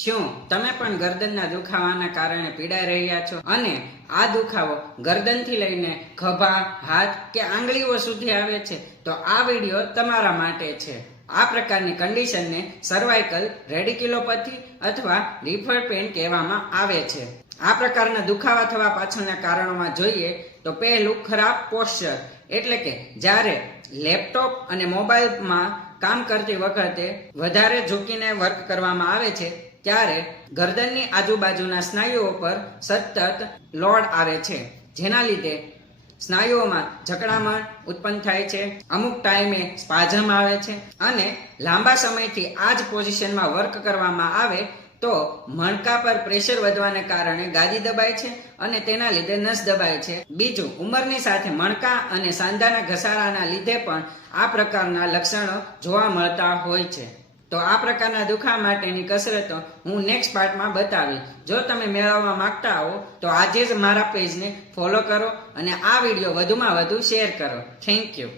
શું તમે પણ ગરદનના દુખાવાના કારણે પીડાઈ રહ્યા છો અને આ દુખાવો ગરદનથી લઈને ખભા, હાથ કે આંગળીઓ સુધી આવે છે? તો આ વિડીયો તમારા માટે છે. આ પ્રકારની કન્ડિશનને સર્વાઇકલ રેડિક્યુલોપેથી અથવા રિફર પેઇન કહેવામાં આવે છે. આ પ્રકારના દુખાવા થવા પાછળના કારણોમાં જોઈએ તો પહેલું, ખરાબ પોસ્ચર, એટલે કે જ્યારે લેપટોપ અને મોબાઈલમાં કામ કરતી વખતે વધારે ઝૂકીને વર્ક કરવામાં આવે છે ત્યારે ગરદનની આજુબાજુના સ્નાયુઓ પર સતત લોડ આવે છે, જેના લીધે સ્નાયુઓમાં જકડામણ ઉત્પન્ન થાય છે. અમુક ટાઈમે સ્પાઝમ આવે છે અને લાંબા સમયથી આ જ પોઝિશનમાં વર્ક કરવામાં આવે તો મણકા પર પ્રેશર વધવાને કારણે ગાદી દબાય છે અને તેના લીધે નસ દબાય છે. બીજું, ઉંમરની સાથે મણકા અને સાંધાના ઘસારાના લીધે પણ આ પ્રકારના લક્ષણો જોવા મળતા હોય છે. તો આ પ્રકારના દુખાવા માટેની કસરતો હું નેક્સ્ટ પાર્ટમાં બતાવીશ. જો તમે મેળવવા માંગતા હો તો આજે જ મારા પેજને ફોલો કરો અને આ વિડીયો વધુમાં વધુ શેર કરો. Thank you.